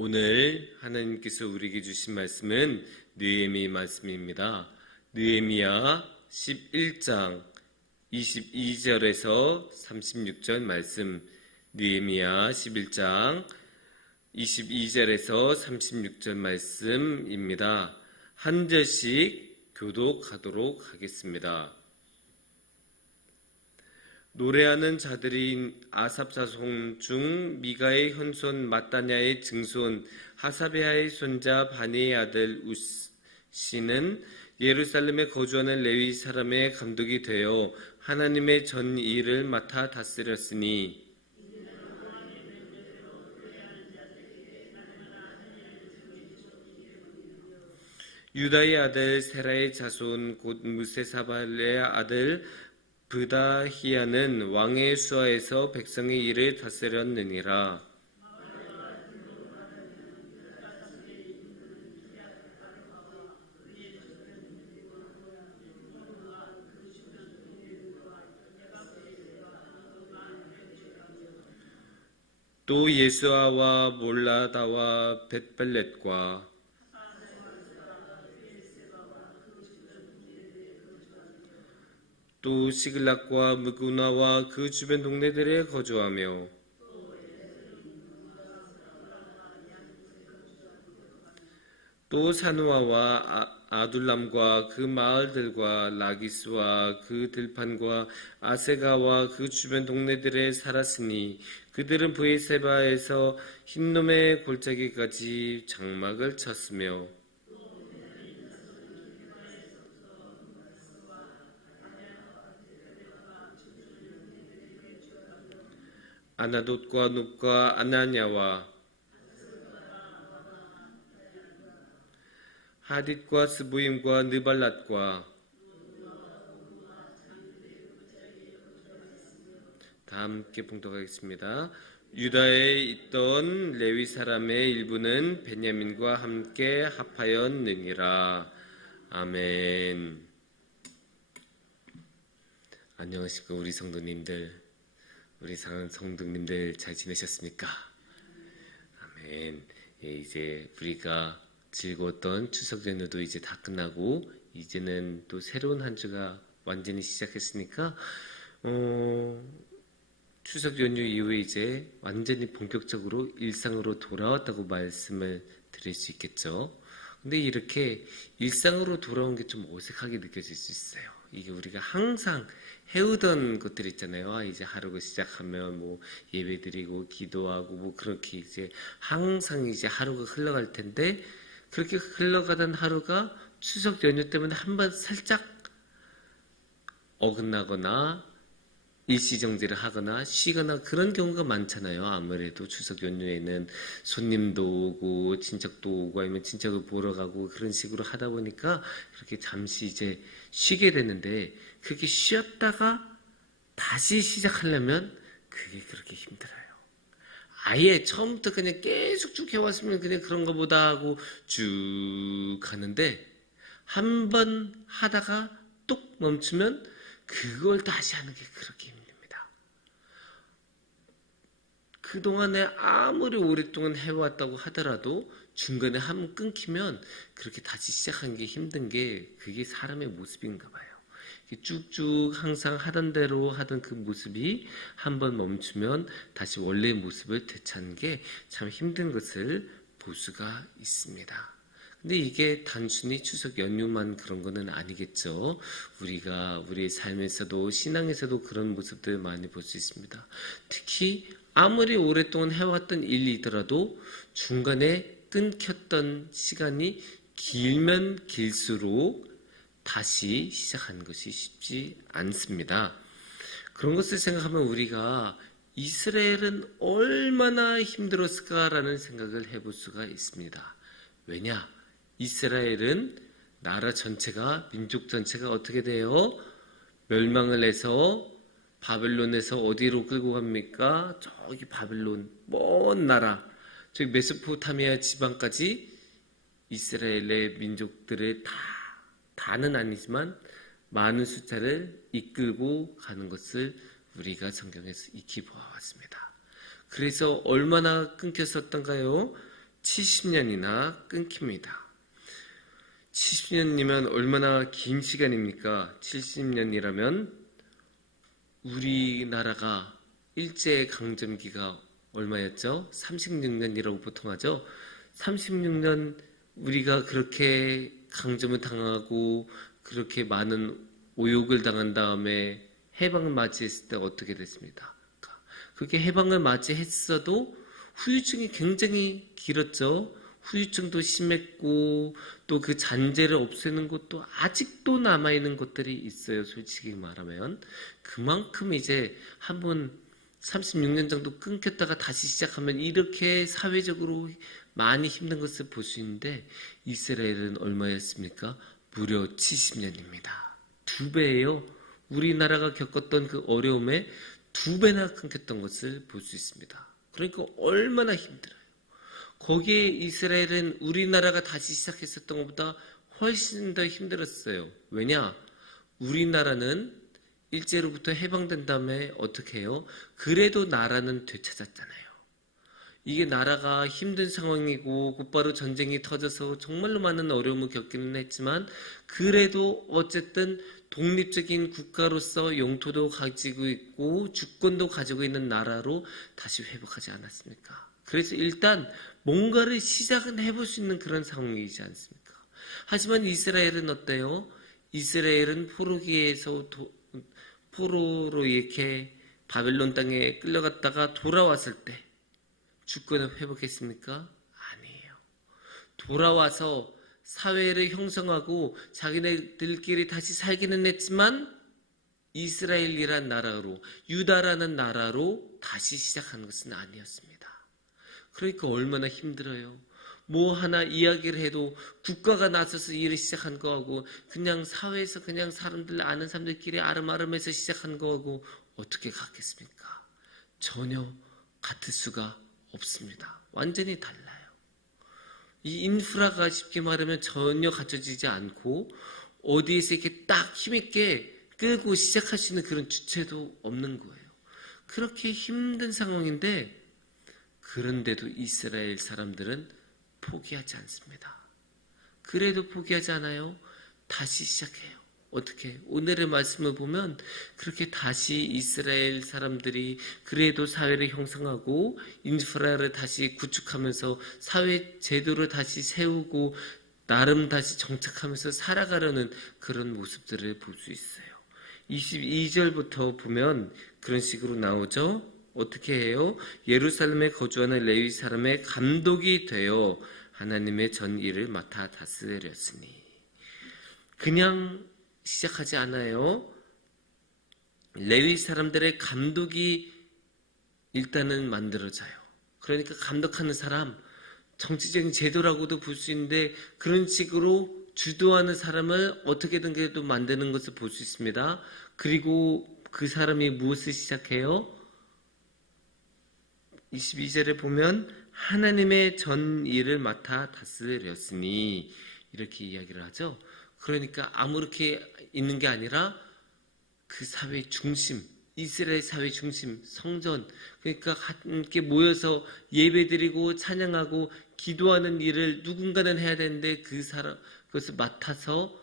오늘 하나님께서 우리에게 주신 말씀은 느헤미 말씀입니다. 느헤미야 11장 22절에서 36절 말씀, 느헤미야 11장 22절에서 36절 말씀입니다. 한 절씩 교독하도록 하겠습니다. 노래하는 자들인 아삽 자손 중 미가의 현손 마따냐의 증손 하사베아의 손자 바니의 아들 우시는 예루살렘에 거주하는 레위 사람의 감독이 되어 하나님의 전 일을 맡아 다스렸으니 유다의 아들 세라의 자손 곧 무세사발의 아들 브다히야는 왕의 수하에서 백성의 일을 다스렸느니라. 또 예수아와 몰라다와 벳벨렛과 또 시글락과 무구나와 그 주변 동네들에 거주하며 또 사누아와 아둘람과 그 마을들과 라기스와 그 들판과 아세가와 그 주변 동네들에 살았으니 그들은 브에세바에서 흰놈의 골짜기까지 장막을 쳤으며 아나돗과 눕과 아나냐와 하딧과 스부임과 느발랏과 다 함께 봉독하겠습니다. 유다에 있던 레위 사람의 일부는 베냐민과 함께 합하였느니라. 아멘. 안녕하십니까 우리 성도님들, 우리 사랑하는 성도님들 잘 지내셨습니까? 아멘. 이제 우리가 즐거웠던 추석 연휴도 이제 다 끝나고 이제는 또 새로운 한 주가 완전히 시작했으니까 추석 연휴 이후에 이제 완전히 본격적으로 일상으로 돌아왔다고 말씀을 드릴 수 있겠죠. 근데 이렇게 일상으로 돌아온 게 좀 어색하게 느껴질 수 있어요. 이게 우리가 항상 해오던 것들 있잖아요. 이제 하루가 시작하면 뭐 예배드리고 기도하고 뭐 그렇게 이제 항상 이제 하루가 흘러갈 텐데, 그렇게 흘러가던 하루가 추석 연휴 때문에 한번 살짝 어긋나거나 일시정지를 하거나 쉬거나 그런 경우가 많잖아요. 아무래도 추석 연휴에는 손님도 오고 친척도 오고 아니면 친척을 보러 가고 그런 식으로 하다 보니까 그렇게 잠시 이제 쉬게 되는데, 그렇게 쉬었다가 다시 시작하려면 그게 그렇게 힘들어요. 아예 처음부터 그냥 계속 쭉 해왔으면 그냥 그런가 보다 하고 쭉 가는데, 한 번 하다가 뚝 멈추면 그걸 다시 하는 게 그렇게 힘듭니다. 그동안에 아무리 오랫동안 해왔다고 하더라도 중간에 한번 끊기면 그렇게 다시 시작하는 게 힘든 게 그게 사람의 모습인가 봐요. 쭉쭉 항상 하던 대로 하던 그 모습이 한번 멈추면 다시 원래의 모습을 되찾는 게 참 힘든 것을 볼 수가 있습니다. 근데 이게 단순히 추석 연휴만 그런 거는 아니겠죠. 우리가 우리의 삶에서도 신앙에서도 그런 모습들 많이 볼 수 있습니다. 특히 아무리 오랫동안 해왔던 일이더라도 중간에 끊겼던 시간이 길면 길수록 다시 시작하는 것이 쉽지 않습니다. 그런 것을 생각하면 우리가 이스라엘은 얼마나 힘들었을까라는 생각을 해볼 수가 있습니다. 왜냐? 이스라엘은 나라 전체가, 민족 전체가 어떻게 돼요? 멸망을 해서 바벨론에서 어디로 끌고 갑니까? 저기 바벨론 먼 나라, 저기 메소포타미아 지방까지 이스라엘의 민족들을 다는 아니지만 많은 숫자를 이끌고 가는 것을 우리가 성경에서 익히 보아왔습니다. 그래서 얼마나 끊겼었던가요? 70년이나 끊깁니다. 70년이면 얼마나 긴 시간입니까? 70년이라면 우리나라가 일제강점기가 얼마였죠? 36년이라고 보통 하죠. 36년 우리가 그렇게 강점을 당하고 그렇게 많은 오욕을 당한 다음에 해방을 맞이했을 때 어떻게 됐습니까? 그렇게 해방을 맞이했어도 후유증이 굉장히 길었죠. 후유증도 심했고 또 그 잔재를 없애는 것도 아직도 남아있는 것들이 있어요. 솔직히 말하면 그만큼 이제 한번 36년 정도 끊겼다가 다시 시작하면 이렇게 사회적으로 많이 힘든 것을 볼 수 있는데 이스라엘은 얼마였습니까? 무려 70년입니다. 2배예요. 우리나라가 겪었던 그 어려움에 2배나 끊겼던 것을 볼 수 있습니다. 그러니까 얼마나 힘들어요. 거기에 이스라엘은 우리나라가 다시 시작했었던 것보다 훨씬 더 힘들었어요. 왜냐? 우리나라는 일제로부터 해방된 다음에 어떻게 해요? 그래도 나라는 되찾았잖아요. 이게 나라가 힘든 상황이고 곧바로 전쟁이 터져서 정말로 많은 어려움을 겪기는 했지만 그래도 어쨌든 독립적인 국가로서 영토도 가지고 있고 주권도 가지고 있는 나라로 다시 회복하지 않았습니까? 그래서 일단 뭔가를 시작은 해볼 수 있는 그런 상황이지 않습니까? 하지만 이스라엘은 어때요? 이스라엘은 포로로 이렇게 바벨론 땅에 끌려갔다가 돌아왔을 때 주권을 회복했습니까? 아니에요. 돌아와서 사회를 형성하고 자기네들끼리 다시 살기는 했지만 이스라엘이란 나라로, 유다라는 나라로 다시 시작한 것은 아니었습니다. 그러니까 얼마나 힘들어요. 뭐 하나 이야기를 해도 국가가 나서서 일을 시작한 거하고 그냥 사회에서 그냥 사람들 아는 사람들끼리 아름아름해서 시작한 거하고 어떻게 같겠습니까? 전혀 같을 수가 없습니다. 완전히 달라요. 이 인프라가 쉽게 말하면 전혀 갖춰지지 않고 어디에서 이렇게 딱 힘있게 끌고 시작할 수 있는 그런 주체도 없는 거예요. 그렇게 힘든 상황인데 그런데도 이스라엘 사람들은 포기하지 않습니다. 그래도 포기하지 않아요. 다시 시작해요. 어떻게? 오늘의 말씀을 보면 그렇게 다시 이스라엘 사람들이 그래도 사회를 형성하고 인프라를 다시 구축하면서 사회 제도를 다시 세우고 나름 다시 정착하면서 살아가려는 그런 모습들을 볼 수 있어요. 22절부터 보면 그런 식으로 나오죠. 어떻게 해요? 예루살렘에 거주하는 레위 사람의 감독이 되어 하나님의 전 일을 맡아 다스렸으니. 그냥 시작하지 않아요. 레위 사람들의 감독이 일단은 만들어져요. 그러니까 감독하는 사람, 정치적인 제도라고도 볼 수 있는데 그런 식으로 주도하는 사람을 어떻게든 그래도 만드는 것을 볼 수 있습니다. 그리고 그 사람이 무엇을 시작해요? 22절에 보면 하나님의 전 일을 맡아 다스렸으니 이렇게 이야기를 하죠. 그러니까 아무렇게 있는 게 아니라 그 사회 중심, 이스라엘 사회 중심, 성전, 그러니까 함께 모여서 예배드리고 찬양하고 기도하는 일을 누군가는 해야 되는데 그것을 맡아서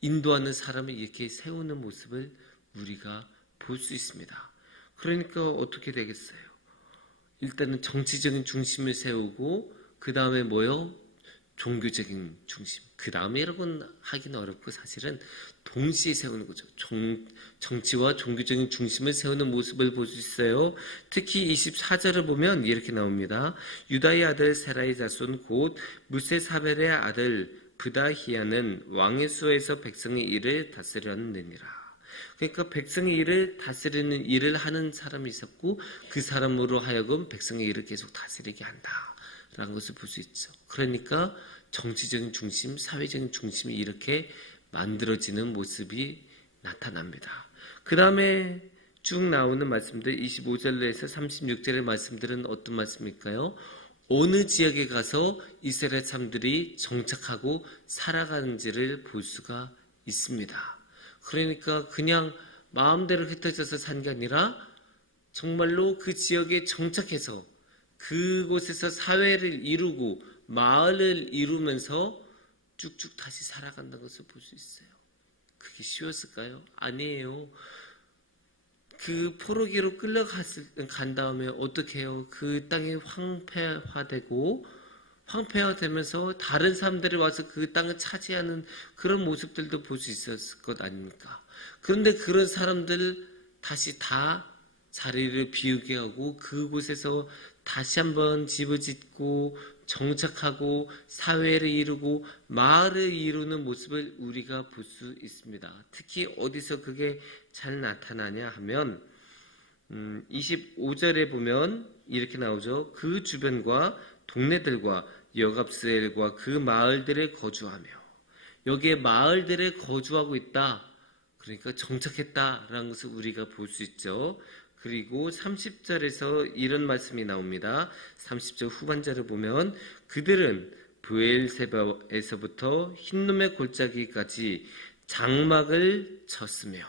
인도하는 사람을 이렇게 세우는 모습을 우리가 볼 수 있습니다. 그러니까 어떻게 되겠어요? 일단은 정치적인 중심을 세우고 그 다음에 뭐요? 종교적인 중심. 그 다음에라고는 하기는 어렵고 사실은 동시에 세우는 거죠. 정치와 종교적인 중심을 세우는 모습을 볼 수 있어요. 특히 24절을 보면 이렇게 나옵니다. 유다의 아들 세라의 자손 곧 무세사벨의 아들 브다히야는 왕의 수에서 백성의 일을 다스렸느니라. 그러니까 백성의 일을 다스리는 일을 하는 사람이 있었고 그 사람으로 하여금 백성의 일을 계속 다스리게 한다라는 것을 볼 수 있죠. 그러니까 정치적인 중심, 사회적인 중심이 이렇게 만들어지는 모습이 나타납니다. 그 다음에 쭉 나오는 말씀들 25절에서 36절의 말씀들은 어떤 말씀일까요? 어느 지역에 가서 이스라엘 사람들이 정착하고 살아가는지를 볼 수가 있습니다. 그러니까 그냥 마음대로 흩어져서 산 게 아니라 정말로 그 지역에 정착해서 그곳에서 사회를 이루고 마을을 이루면서 쭉쭉 다시 살아간다는 것을 볼 수 있어요. 그게 쉬웠을까요? 아니에요. 그 포로기로 끌려간 다음에 어떻게 해요? 그 땅이 황폐화되면서 다른 사람들이 와서 그 땅을 차지하는 그런 모습들도 볼 수 있었을 것 아닙니까? 그런데 그런 사람들 다시 다 자리를 비우게 하고 그곳에서 다시 한번 집을 짓고 정착하고 사회를 이루고 마을을 이루는 모습을 우리가 볼 수 있습니다. 특히 어디서 그게 잘 나타나냐 하면 25절에 보면 이렇게 나오죠. 그 주변과 동네들과 여갑스엘과 그 마을들에 거주하며, 여기에 마을들에 거주하고 있다. 그러니까 정착했다라는 것을 우리가 볼 수 있죠. 그리고 30절에서 이런 말씀이 나옵니다. 30절 후반절을 보면 그들은 브엘세바에서부터 흰놈의 골짜기까지 장막을 쳤으며,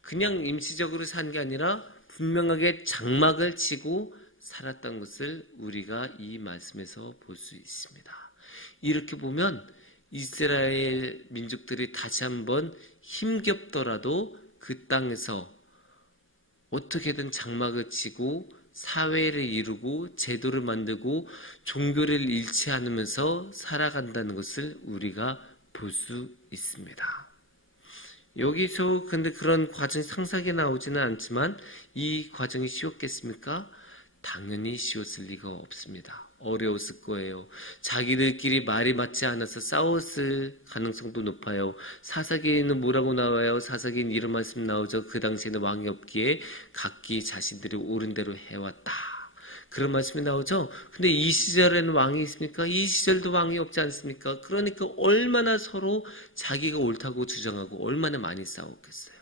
그냥 임시적으로 산 게 아니라 분명하게 장막을 치고 살았던 것을 우리가 이 말씀에서 볼 수 있습니다. 이렇게 보면 이스라엘 민족들이 다시 한번 힘겹더라도 그 땅에서 어떻게든 장막을 치고 사회를 이루고 제도를 만들고 종교를 잃지 않으면서 살아간다는 것을 우리가 볼 수 있습니다. 여기서 근데 그런 과정이 상세하게 나오지는 않지만 이 과정이 쉬웠겠습니까? 당연히 쉬웠을 리가 없습니다. 어려웠을 거예요. 자기들끼리 말이 맞지 않아서 싸웠을 가능성도 높아요. 사사기에는 뭐라고 나와요? 사사기에는 이런 말씀 나오죠. 그 당시에는 왕이 없기에 각기 자신들이 옳은 대로 해왔다. 그런 말씀이 나오죠. 근데 이 시절에는 왕이 있습니까? 이 시절도 왕이 없지 않습니까? 그러니까 얼마나 서로 자기가 옳다고 주장하고 얼마나 많이 싸웠겠어요.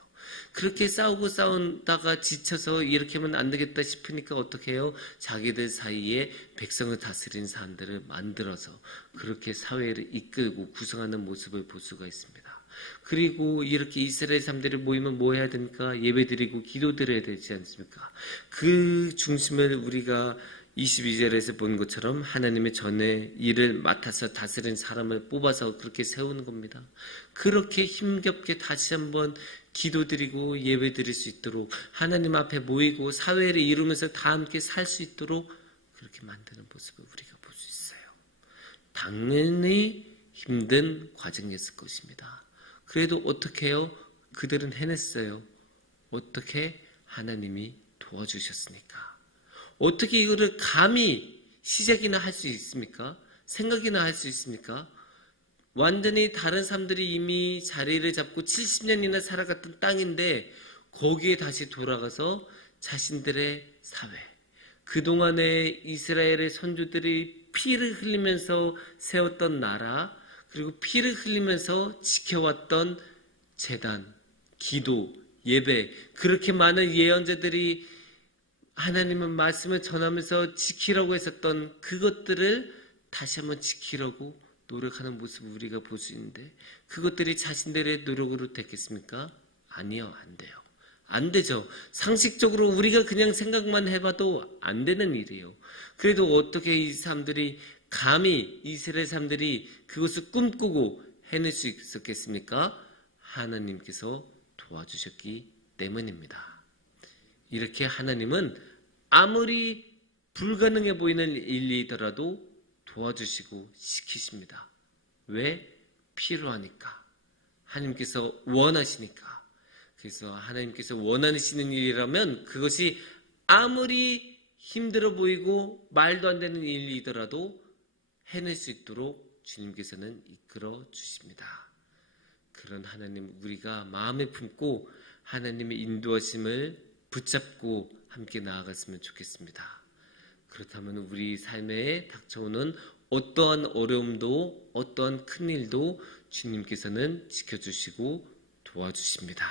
그렇게 싸우다가 지쳐서 이렇게 하면 안 되겠다 싶으니까 어떻게 해요? 자기들 사이에 백성을 다스리는 사람들을 만들어서 그렇게 사회를 이끌고 구성하는 모습을 볼 수가 있습니다. 그리고 이렇게 이스라엘 사람들이 모이면 뭐 해야 됩니까? 예배드리고 기도드려야 되지 않습니까? 그 중심을 우리가 22절에서 본 것처럼 하나님의 전에 일을 맡아서 다스리는 사람을 뽑아서 그렇게 세우는 겁니다. 그렇게 힘겹게 다시 한번 기도드리고 예배드릴 수 있도록 하나님 앞에 모이고 사회를 이루면서 다 함께 살 수 있도록 그렇게 만드는 모습을 우리가 볼 수 있어요. 당연히 힘든 과정이었을 것입니다. 그래도 어떻게 해요? 그들은 해냈어요. 어떻게? 하나님이 도와주셨으니까. 어떻게 이거를 감히 시작이나 할 수 있습니까? 생각이나 할 수 있습니까? 완전히 다른 사람들이 이미 자리를 잡고 70년이나 살아갔던 땅인데 거기에 다시 돌아가서 자신들의 사회, 그동안에 이스라엘의 선조들이 피를 흘리면서 세웠던 나라, 그리고 피를 흘리면서 지켜왔던 제단, 기도, 예배, 그렇게 많은 예언자들이 하나님의 말씀을 전하면서 지키라고 했었던 그것들을 다시 한번 지키려고 노력하는 모습을 우리가 볼 수 있는데 그것들이 자신들의 노력으로 됐겠습니까? 아니요, 안 돼요. 안 되죠. 상식적으로 우리가 그냥 생각만 해봐도 안 되는 일이에요. 그래도 어떻게 이 사람들이 감히 이스라엘 사람들이 그것을 꿈꾸고 해낼 수 있었겠습니까? 하나님께서 도와주셨기 때문입니다. 이렇게 하나님은 아무리 불가능해 보이는 일이더라도 도와주시고 시키십니다. 왜? 필요하니까. 하나님께서 원하시니까. 그래서 하나님께서 원하시는 일이라면 그것이 아무리 힘들어 보이고 말도 안 되는 일이더라도 해낼 수 있도록 주님께서는 이끌어 주십니다. 그런 하나님 우리가 마음에 품고 하나님의 인도하심을 붙잡고 함께 나아갔으면 좋겠습니다. 그렇다면 우리 삶에 닥쳐오는 어떠한 어려움도 어떠한 큰일도 주님께서는 지켜주시고 도와주십니다.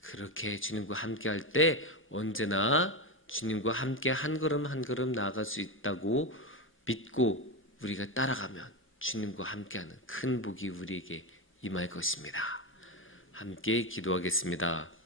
그렇게 주님과 함께 할 때 언제나 주님과 함께 한 걸음 한 걸음 나아갈 수 있다고 믿고 우리가 따라가면 주님과 함께하는 큰 복이 우리에게 임할 것입니다. 함께 기도하겠습니다.